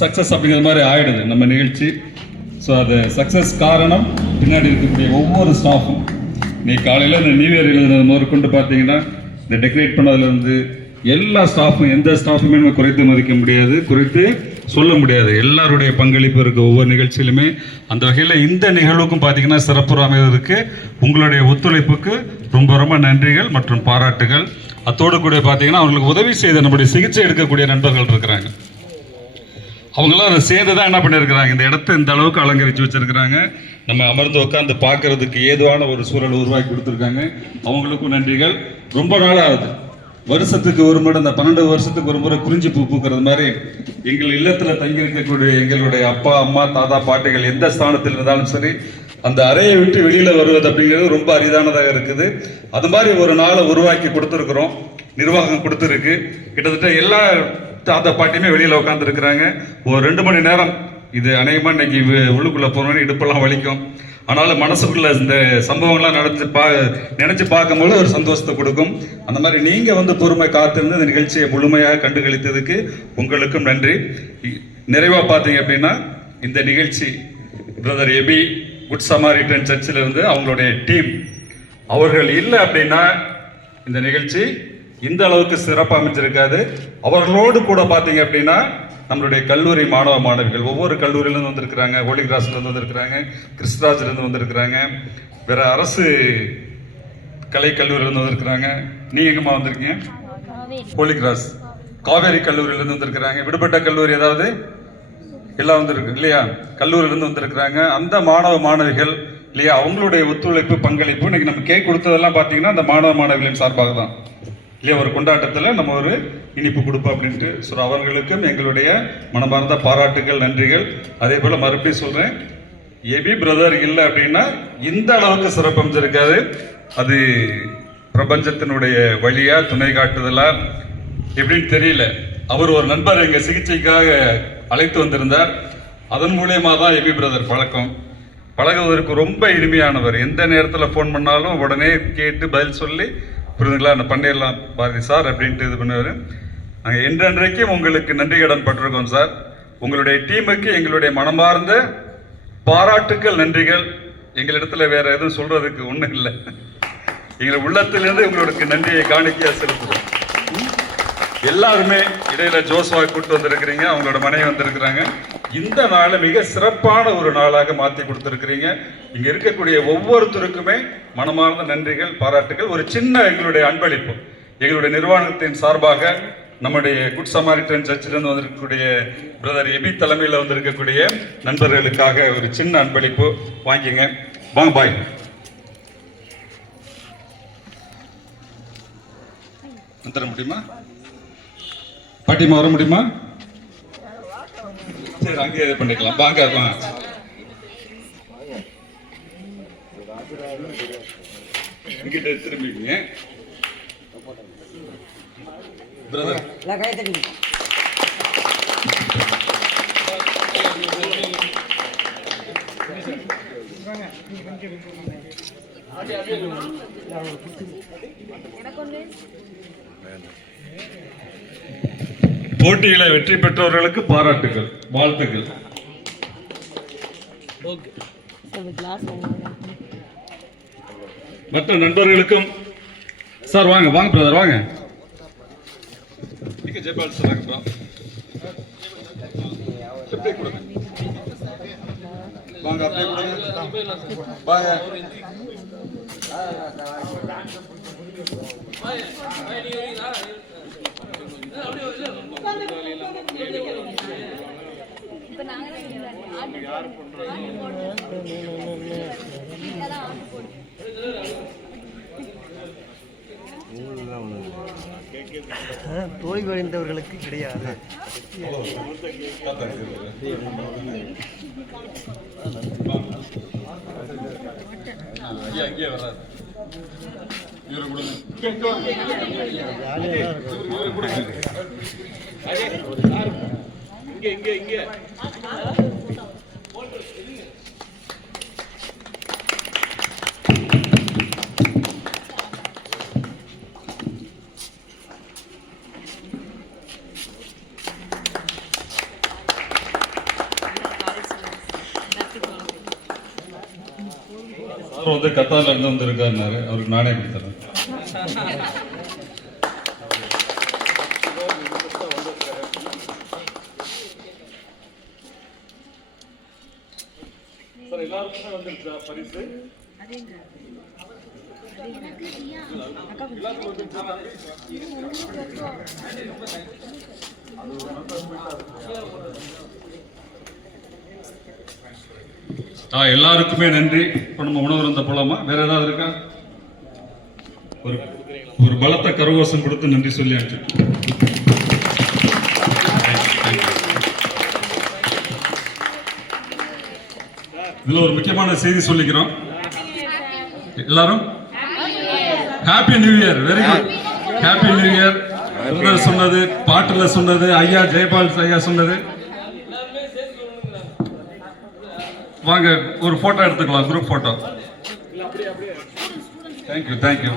சக்சஸ் அப்படிங்கிற மாதிரி ஆயிடுது நம்ம நிகழ்ச்சி. ஸோ அது சக்சஸ் காரணம் பின்னாடி இருக்கக்கூடிய ஒவ்வொரு ஸ்டாஃபும். நீ காலையில் இந்த நியூ இயர் எழுதுனது முதற்கொண்டு பார்த்தீங்கன்னா இந்த டெக்கரேட் பண்ணதுலேருந்து எல்லா ஸ்டாஃபும், எந்த ஸ்டாஃபுமே நம்ம குறைத்து மதிக்க முடியாது, குறைத்து சொல்ல முடியாது. எல்லாருடைய பங்களிப்பு இருக்குது ஒவ்வொரு நிகழ்ச்சியிலுமே. அந்த வகையில் இந்த நிகழ்வுக்கும் பார்த்தீங்கன்னா சிறப்பு அமைவதற்கு உங்களுடைய ஒத்துழைப்புக்கு ரொம்ப ரொம்ப நன்றிகள் மற்றும் பாராட்டுகள். அத்தோடு கூட பார்த்தீங்கன்னா அவங்களுக்கு உதவி செய்த நம்முடைய சிகிச்சை எடுக்கக்கூடிய நண்பர்கள் இருக்கிறாங்க. அவங்களாம் அதை சேர்ந்து தான் என்ன பண்ணியிருக்கிறாங்க, இந்த இடத்த இந்த அளவுக்கு அலங்கரித்து வச்சிருக்கிறாங்க. நம்ம அமர்ந்து உட்காந்து பார்க்கறதுக்கு ஏதுவான ஒரு சூழல் உருவாக்கி கொடுத்துருக்காங்க. அவங்களுக்கும் நன்றிகள். ரொம்ப நாள் ஆகுது, வருஷத்துக்கு ஒரு முறை, இந்த 12 வருஷத்துக்கு ஒரு முறை குறிஞ்சி பூ பூக்கிறது மாதிரி எங்கள் இல்லத்துல தங்கி இருக்கக்கூடிய எங்களுடைய அப்பா, அம்மா, தாத்தா, பாட்டிகள் எந்த ஸ்தானத்தில் இருந்தாலும் சரி, அந்த அறையை விட்டு வெளியில வருவது அப்படிங்கிறது ரொம்ப அரிதானதாக இருக்குது. அது மாதிரி ஒரு நாளை உருவாக்கி கொடுத்துருக்குறோம், நிர்வாகம் கொடுத்துருக்கு. கிட்டத்தட்ட எல்லா தாத்தா பாட்டியுமே வெளியில உட்காந்து இருக்கிறாங்க. ஒரு 2 மணி நேரம் இது அநேகமா இன்னைக்கு உள்ளுக்குள்ள போனோன்னு இடுப்பெல்லாம் வலிக்கும். ஆனாலும் மனசுக்குள்ள இந்த சம்பவங்கள்லாம் நினைச்சு பார்க்கும்போது ஒரு சந்தோஷத்தை கொடுக்கும். அந்த மாதிரி நீங்க வந்து பொறுமை காத்திருந்து இந்த நிகழ்ச்சியை முழுமையாக கண்டுகளித்ததுக்கு உங்களுக்கும் நன்றி. நிறைவா பார்த்தீங்க அப்படின்னா இந்த நிகழ்ச்சி பிரதர் எபி குட் சமாரிட்டன் சர்ச்சில் இருந்து அவங்களுடைய டீம் அவர்கள் இல்லை அப்படின்னா இந்த நிகழ்ச்சி இந்த அளவுக்கு சிறப்பாக அமைஞ்சிருக்காது. அவர்களோடு கூட பார்த்தீங்க அப்படின்னா நம்மளுடைய கல்லூரி மாணவ மாணவிகள் ஒவ்வொரு கல்லூரியிலேருந்து வந்திருக்கிறாங்க, ஹோலி கிராஸ்லேருந்து வந்திருக்கிறாங்க, கிறிஸ்துராஜ்லேருந்து வந்திருக்கிறாங்க, வேற அரசு கலை கல்லூரியிலிருந்து வந்திருக்கிறாங்க. நீங்க எங்கம்மா வந்திருக்கீங்க? ஹோலி கிராஸ். காவேரி கல்லூரியிலிருந்து வந்திருக்கிறாங்க. விடுபட்ட கல்லூரி ஏதாவது எல்லாம் வந்திருக்கு இல்லையா? கல்லூரியிலிருந்து வந்திருக்கிறாங்க. அந்த மாணவ மாணவிகள் இல்லையா, அவங்களுடைய ஒத்துழைப்பு பங்களிப்பு இன்னைக்கு நம்ம கேக் கொடுத்ததெல்லாம் பார்த்தீங்கன்னா அந்த மாணவ மாணவிகளின் சார்பாக தான் இல்லையா. ஒரு கொண்டாட்டத்தில் நம்ம ஒரு இனிப்பு கொடுப்போம் அப்படின்ட்டு சொல்ற அவர்களுக்கும் எங்களுடைய மனமார்ந்த பாராட்டுகள், நன்றிகள். அதே போல மறுபடியும் சொல்றேன், எபி பிரதர் இல்லை அப்படின்னா இந்த அளவுக்கு சிறப்பு அமைஞ்சிருக்காது. அது பிரபஞ்சத்தினுடைய வழியா, துணை காட்டுதலா எப்படின்னு தெரியல. அவர் ஒரு நண்பர் எங்க சிகிச்சைக்காக அழைத்து வந்திருந்தார். அதன் மூலியமா தான் எபி பிரதர் பழகுவதற்கு ரொம்ப இனிமையானவர். எந்த நேரத்தில் ஃபோன் பண்ணாலும் உடனே கேட்டு பதில் சொல்லி, புரியுதுங்களா, நான் பண்ணிடலாம் பாரதி சார் அப்படின்ட்டு இது பண்ணுவார். நாங்கள் என்றென்றைக்கும் உங்களுக்கு நன்றி கடன் பட்டிருக்கோம் சார். உங்களுடைய டீமுக்கு எங்களுடைய மனமார்ந்த பாராட்டுக்கள், நன்றிகள். எங்களிடத்துல வேற எதுவும் சொல்றதுக்கு ஒன்றும் இல்லை. எங்கள் உள்ளத்திலிருந்து உங்களுக்கு நன்றியை காணிக்கையா செலுத்துறோம். எல்லாருமே இடையில ஜோஸ்வா கூட்டு வந்திருக்கிறீங்க, அவங்களோட மனைவி வந்திருக்கிறாங்க. இந்த நாளை மிக சிறப்பான ஒரு நாளாக மாற்றி கொடுத்திருக்கிறீங்க. இங்க இருக்கக்கூடிய ஒவ்வொருத்தருக்குமே மனமார்ந்த நன்றிகள், பாராட்டுகள். ஒரு சின்ன எங்களுடைய அன்பளிப்பு எங்களுடைய நிர்வாகத்தின் சார்பாக நம்முடைய குட் சமாரிட்டன் சர்ச்சிலிருந்து வந்திருக்கக்கூடிய பிரதர் எபி தலைமையில் வந்திருக்கக்கூடிய நண்பர்களுக்காக ஒரு சின்ன அன்பளிப்பு வாங்கிங்க. வாங்க பாய். தர முடியுமா? பாட்டிமா வர முடியுமா? சரி, அங்கே இது பண்ணிக்கலாம். வாங்க இங்கிட்ட திரும்பிங்க பிரதர். போட்டியில வெற்றி பெற்றவர்களுக்கு பாராட்டுகள், வாழ்த்துக்கள். மற்ற நண்பர்களுக்கும் சார் வாங்க வாங்க பிரதர் வாங்க. ஜெயபால் சார் அப்படியே கொடுங்க. வாங்க அப்படியே கொடுங்க. வாங்க. தோல்வியடைந்தவர்களுக்கு கிடையாது. அங்கே வராது. இங்க வந்து கத்தார்ல இருந்து வந்திருக்காருனாரு. அவருக்கு நானே கொடுத்துறேன். சார் எல்லாருக்குமே வந்துருச்சா பரிசு? எல்லாருக்குமே நன்றி. இப்ப நம்ம உணவு இருந்த போலாமா? வேற ஏதாவது இருக்கா? ஒரு பலத்த கரகோஷம் கொடுத்து நன்றி சொல்லி அனுப்பிச்சு. இதுல ஒரு முக்கியமான செய்தி சொல்லிக்கிறோம். எல்லாரும் happy new year. Very good. Happy new year. சொன்னது, பாட்டுல சொன்னது, ஐயா ஜெயபால் ஐயா சொன்னது. வாங்க ஒரு போட்டோ எடுத்துக்கலாம், குரூப் போட்டோ. தேங்க்யூ.